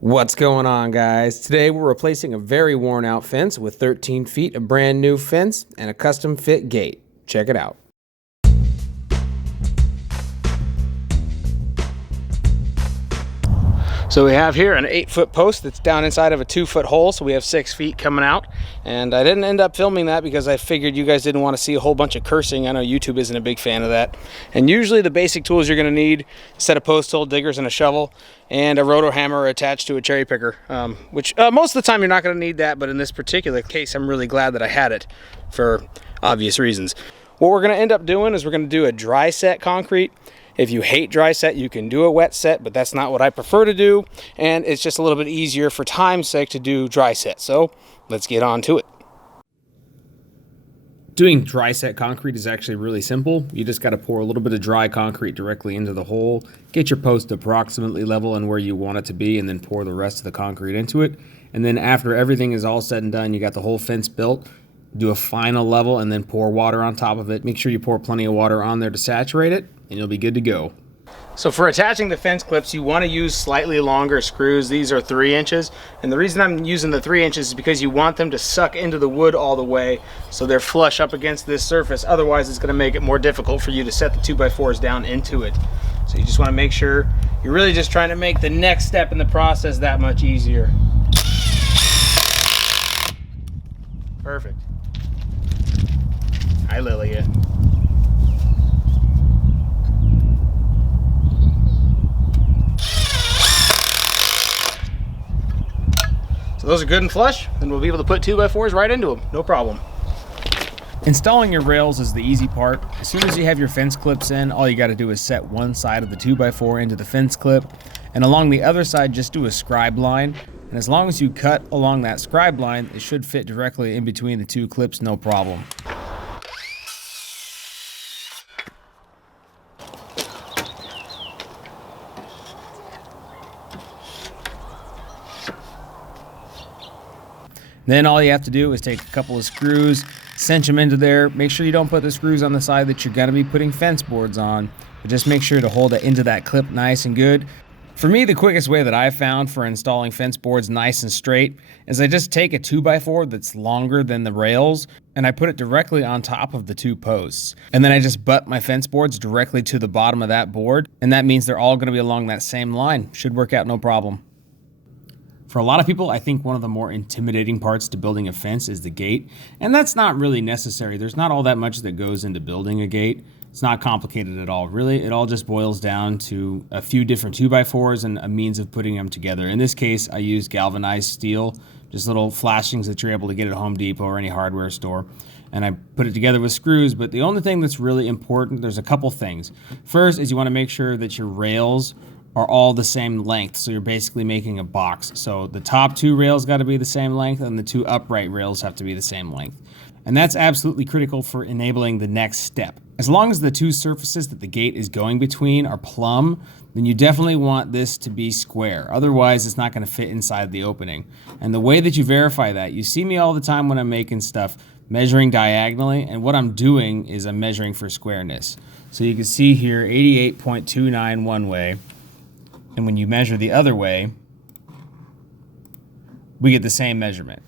What's going on, guys? Today we're replacing a very worn out fence with 13 feet of brand new fence and a custom fit gate. Check it out. So we have here an 8-foot post that's down inside of a 2-foot hole, so we have 6 feet coming out. And I didn't end up filming that because I figured you guys didn't want to see a whole bunch of cursing. I know YouTube isn't a big fan of that. And usually the basic tools you're going to need: a set of post hole diggers and a shovel, and a Roto-Hammer attached to a cherry picker, which most of the time you're not going to need that, but in this particular case I'm really glad that I had it for obvious reasons. What we're going to end up doing is we're going to do a dry set concrete. If you hate dry set, you can do a wet set, but that's not what I prefer to do, and it's just a little bit easier for time's sake to do dry set. So let's get on to it. Doing dry set concrete is actually really simple. You just got to pour a little bit of dry concrete directly into the hole, get your post approximately level and where you want it to be, and then pour the rest of the concrete into it. And then after everything is all said and done, you got the whole fence built. Do a final level and then pour water on top of it. Make sure you pour plenty of water on there to saturate it, and you'll be good to go. So for attaching the fence clips, you want to use slightly longer screws. These are 3 inches, and the reason I'm using the 3 inches is because you want them to suck into the wood all the way so they're flush up against this surface. Otherwise it's going to make it more difficult for you to set the 2x4s down into it. So you just want to make sure you're really just trying to make the next step in the process that much easier. Perfect. Hi, Lilia. So those are good and flush, and we'll be able to put 2x4s right into them, no problem. Installing your rails is the easy part. As soon as you have your fence clips in, all you got to do is set one side of the 2x4 into the fence clip, and along the other side just do a scribe line. And as long as you cut along that scribe line, it should fit directly in between the 2 clips, no problem. Then all you have to do is take a couple of screws, cinch them into there. Make sure you don't put the screws on the side that you're going to be putting fence boards on, but just make sure to hold it into that clip nice and good. For me, the quickest way that I've found for installing fence boards nice and straight is I just take a 2x4 that's longer than the rails and I put it directly on top of the 2 posts. And then I just butt my fence boards directly to the bottom of that board, and that means they're all going to be along that same line. Should work out no problem. For a lot of people, I think one of the more intimidating parts to building a fence is the gate, and that's not really necessary. There's not all that much that goes into building a gate. It's not complicated at all. Really, it all just boils down to a few different 2x4s and a means of putting them together. In this case, I used galvanized steel, just little flashings that you're able to get at Home Depot or any hardware store. And I put it together with screws, but the only thing that's really important, there's a couple things. First is you want to make sure that your rails are all the same length, so you're basically making a box. So the top 2 rails got to be the same length, and the 2 upright rails have to be the same length. And that's absolutely critical for enabling the next step. As long as the 2 surfaces that the gate is going between are plumb, then you definitely want this to be square. Otherwise, it's not going to fit inside the opening. And the way that you verify that, you see me all the time when I'm making stuff, measuring diagonally, and what I'm doing is I'm measuring for squareness. So you can see here 88.29 one way, and when you measure the other way, we get the same measurement.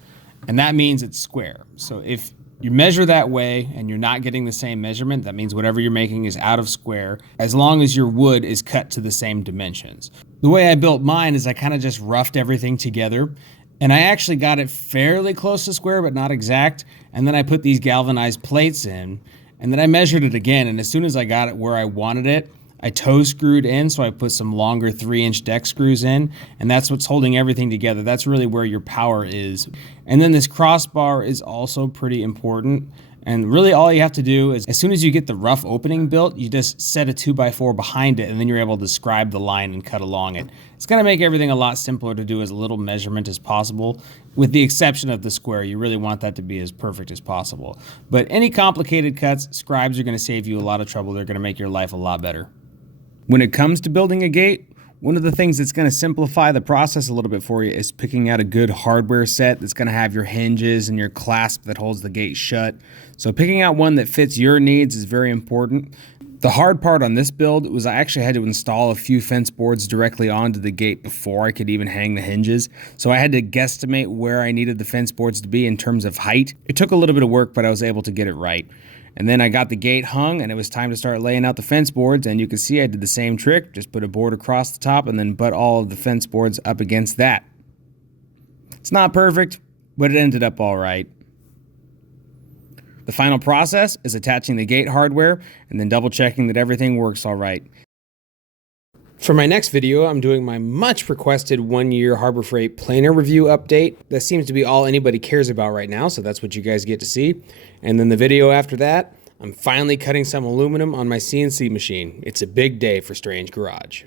And that means it's square. So if you measure that way and you're not getting the same measurement, that means whatever you're making is out of square, as long as your wood is cut to the same dimensions. The way I built mine is I kind of just roughed everything together, and I actually got it fairly close to square, but not exact. And then I put these galvanized plates in, and then I measured it again, and as soon as I got it where I wanted it, I toe screwed in, so I put some longer 3-inch deck screws in, and that's what's holding everything together. That's really where your power is. And then this crossbar is also pretty important. And really all you have to do is, as soon as you get the rough opening built, you just set a 2x4 behind it, and then you're able to scribe the line and cut along it. It's going to make everything a lot simpler to do as little measurement as possible, with the exception of the square. You really want that to be as perfect as possible. But any complicated cuts, scribes are going to save you a lot of trouble. They're going to make your life a lot better. When it comes to building a gate, one of the things that's going to simplify the process a little bit for you is picking out a good hardware set that's going to have your hinges and your clasp that holds the gate shut. So picking out one that fits your needs is very important. The hard part on this build was I actually had to install a few fence boards directly onto the gate before I could even hang the hinges. So I had to guesstimate where I needed the fence boards to be in terms of height. It took a little bit of work, but I was able to get it right. And then I got the gate hung and it was time to start laying out the fence boards, and you can see I did the same trick, just put a board across the top and then butt all of the fence boards up against that. It's not perfect, but it ended up all right. The final process is attaching the gate hardware and then double checking that everything works all right. For my next video, I'm doing my much requested 1-year Harbor Freight planer review update. That seems to be all anybody cares about right now, so that's what you guys get to see. And then the video after that, I'm finally cutting some aluminum on my CNC machine. It's a big day for Strange Garage.